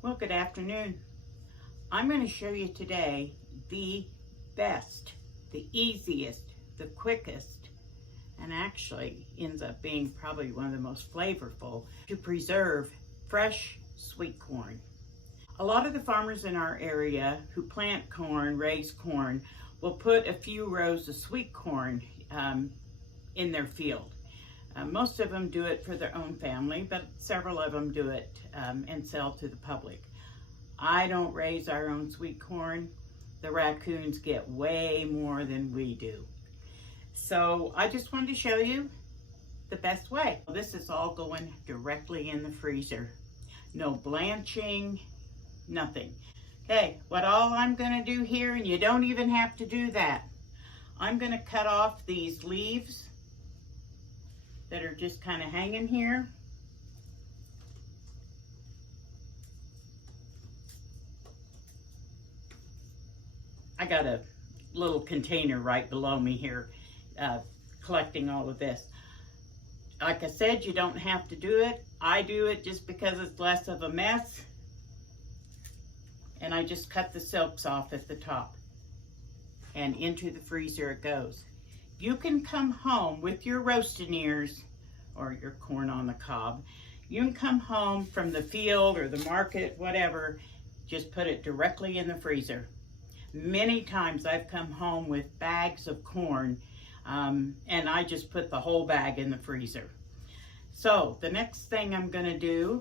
Well, good afternoon. I'm going to show you today the best, the easiest, the quickest, and actually ends up being probably one of the most flavorful to preserve fresh sweet corn. A lot of the farmers in our area who plant corn, raise corn, will put a few rows of sweet corn in their field. Most of them do it for their own family, but several of them do it and sell to the public. I don't raise our own sweet corn. The raccoons get way more than we do. So I just wanted to show you the best way. This is all going directly in the freezer. No blanching, nothing. Okay, what all I'm gonna do here, and you don't even have to do that, I'm gonna cut off these leaves that are just kind of hanging here. I got a little container right below me here collecting all of this. Like I said, you don't have to do it. I do it just because it's less of a mess. And I just cut the silks off at the top. And into the freezer it goes. You can come home with your roasting ears or your corn on the cob. You can come home from the field or the market, whatever, just put it directly in the freezer. Many times I've come home with bags of corn and I just put the whole bag in the freezer. So the next thing I'm gonna do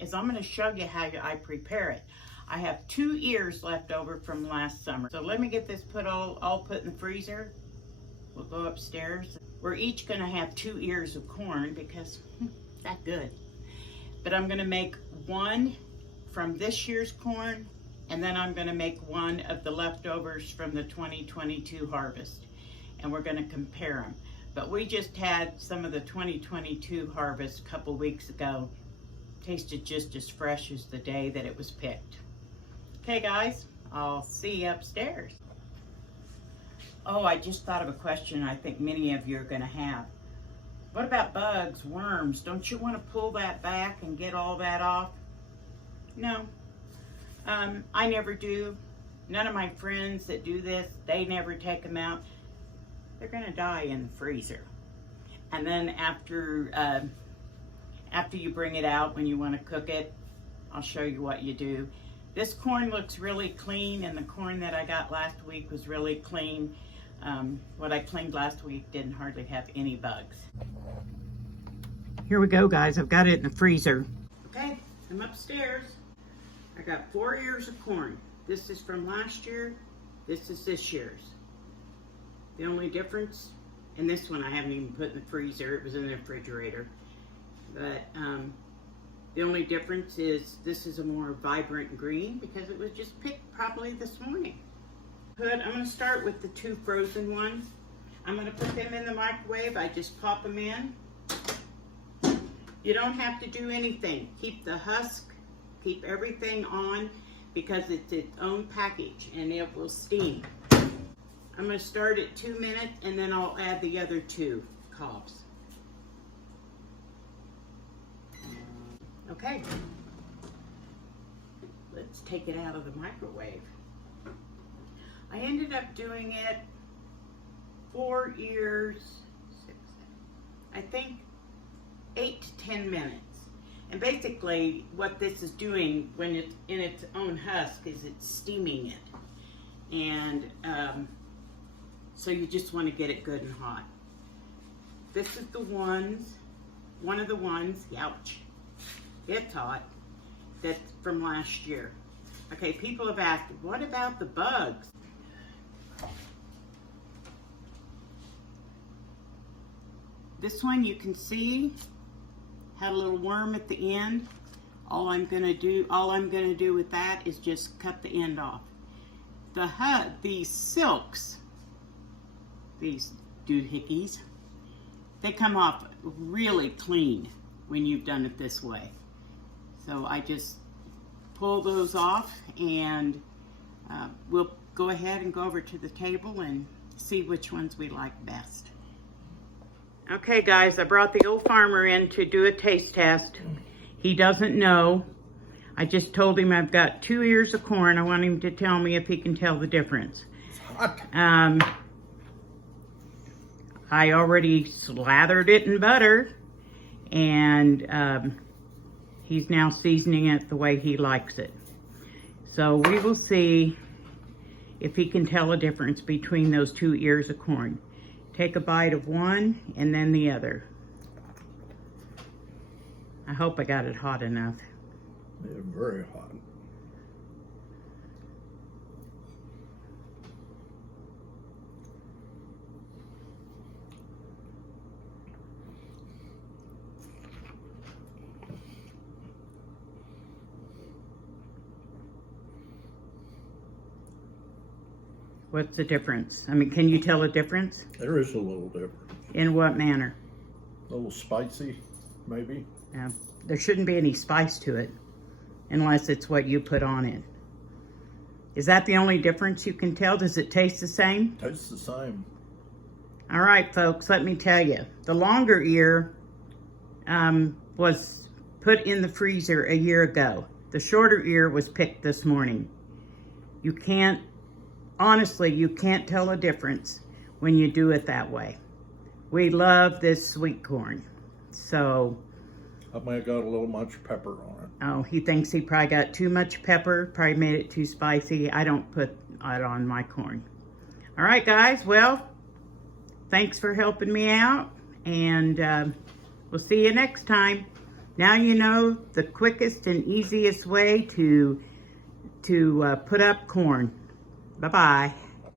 is I'm gonna show you how I prepare it. I have 2 ears left over from last summer. So let me get this all put in the freezer. We'll go upstairs. We're each gonna have 2 ears of corn because that's good. But I'm gonna make one from this year's corn, and then I'm gonna make one of the leftovers from the 2022 harvest. And we're gonna compare them. But we just had some of the 2022 harvest a couple weeks ago. Tasted just as fresh as the day that it was picked. Okay guys, I'll see you upstairs. Oh, I just thought of a question I think many of you are gonna have. What about bugs, worms? Don't you wanna pull that back and get all that off? No, I never do. None of my friends that do this, they never take them out. They're gonna die in the freezer. And then after you bring it out, when you wanna cook it, I'll show you what you do. This corn looks really clean, and the corn that I got last week was really clean. What I cleaned last week didn't hardly have any bugs. Here we go, guys. I've got it in the freezer. Okay, I'm upstairs. I got 4 ears of corn. This is from last year. This is this year's. The only difference, and this one I haven't even put in the freezer. It was in the refrigerator. But the only difference is this is a more vibrant green because it was just picked probably this morning. I'm going to start with the 2 frozen ones. I'm going to put them in the microwave. I just pop them in. You don't have to do anything. Keep the husk, keep everything on because it's its own package and it will steam. I'm going to start at 2 minutes and then I'll add the other 2 cobs. Okay, let's take it out of the microwave. I ended up doing it 4 ears, 6, I think 8 to 10 minutes. And basically what this is doing when it's in its own husk is it's steaming it. And so you just want to get it good and hot. This is one of the ones, ouch. It's hot. That's from last year. Okay, people have asked, what about the bugs? This one you can see had a little worm at the end. All I'm gonna do with that is just cut the end off. These silks, these doohickeys, they come off really clean when you've done it this way. So I just pull those off and we'll go ahead and go over to the table and see which ones we like best. Okay guys, I brought the old farmer in to do a taste test. He doesn't know. I just told him I've got 2 ears of corn. I want him to tell me if he can tell the difference. It's hot. I already slathered it in butter, and he's now seasoning it the way he likes it. So we will see if he can tell a difference between those 2 ears of corn. Take a bite of one and then the other. I hope I got it hot enough. They're very hot. What's the difference? I mean, can you tell a difference? There is a little different. In what manner? A little spicy, maybe. There shouldn't be any spice to it unless it's what you put on it. Is that the only difference you can tell? Does it taste the same? Tastes the same. All right, folks, let me tell you. The longer ear was put in the freezer a year ago. The shorter ear was picked this morning. You can't, honestly, you can't tell a difference when you do it that way. We love this sweet corn. So, I may have got a little much pepper on it. oh, he thinks he probably got too much pepper, probably made it too spicy. I don't put it on my corn. All right, guys, well, thanks for helping me out, and we'll see you next time. Now you know the quickest and easiest way to put up corn. Bye-bye.